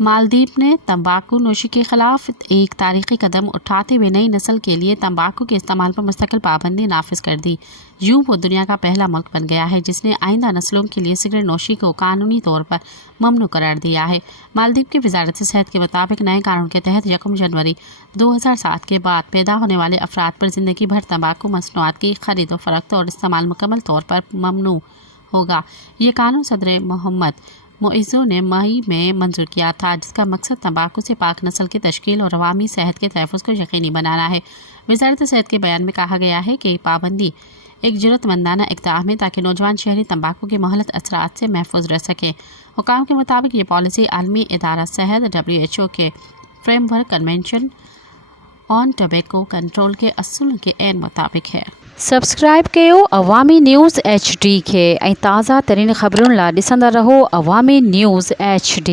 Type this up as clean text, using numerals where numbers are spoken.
मालदीव ने तंबाकू नोशी के खिलाफ एक तारीखी कदम उठाते हुए नई नस्ल के लिए तंबाकू के इस्तेमाल पर मुस्तकिल पाबंदी नाफिज कर दी। यूं वो दुनिया का पहला मुल्क बन गया है जिसने आइंदा नस्लों के लिए सिगरेट नोशी को कानूनी तौर पर ममनू करार दिया है। मालदीव की वजारत सेहत के मुताबिक नए कानून के तहत 1 जनवरी 2007 के बाद पैदा होने वाले अफराद पर जिंदगी भर तंबाकू मसनूआत की खरीद फरोख्त और इस्तेमाल मुकम्मल तौर पर ममनू होगा। ये कानून सदर मोहम्मद मुइज़्ज़ो ने मई में मंजूर किया था, जिसका मकसद तंबाकू से पाक नस्ल की तश्कील और अवामी सेहत के तहफ़्फ़ुज़ को यकीनी बनाना है। वज़ारत सेहत के बयान में कहा गया है कि पाबंदी एक ज़रूरतमंदाना इक़दाम है ताकि नौजवान शहरी तंबाकू के महलत असरात से महफूज रह सकें। हुकाम के मुताबिक ये पॉलिसी आलमी इदारा सेहत WHO के framework convention on tobacco control के असूल के ऐन मुताबिक है। सब्सक्राइब कयो अवामी न्यूज़ HD के ताज़ा तरीन ख़बरुन ला ॾिसंदा रहो अवामी न्यूज़ HD।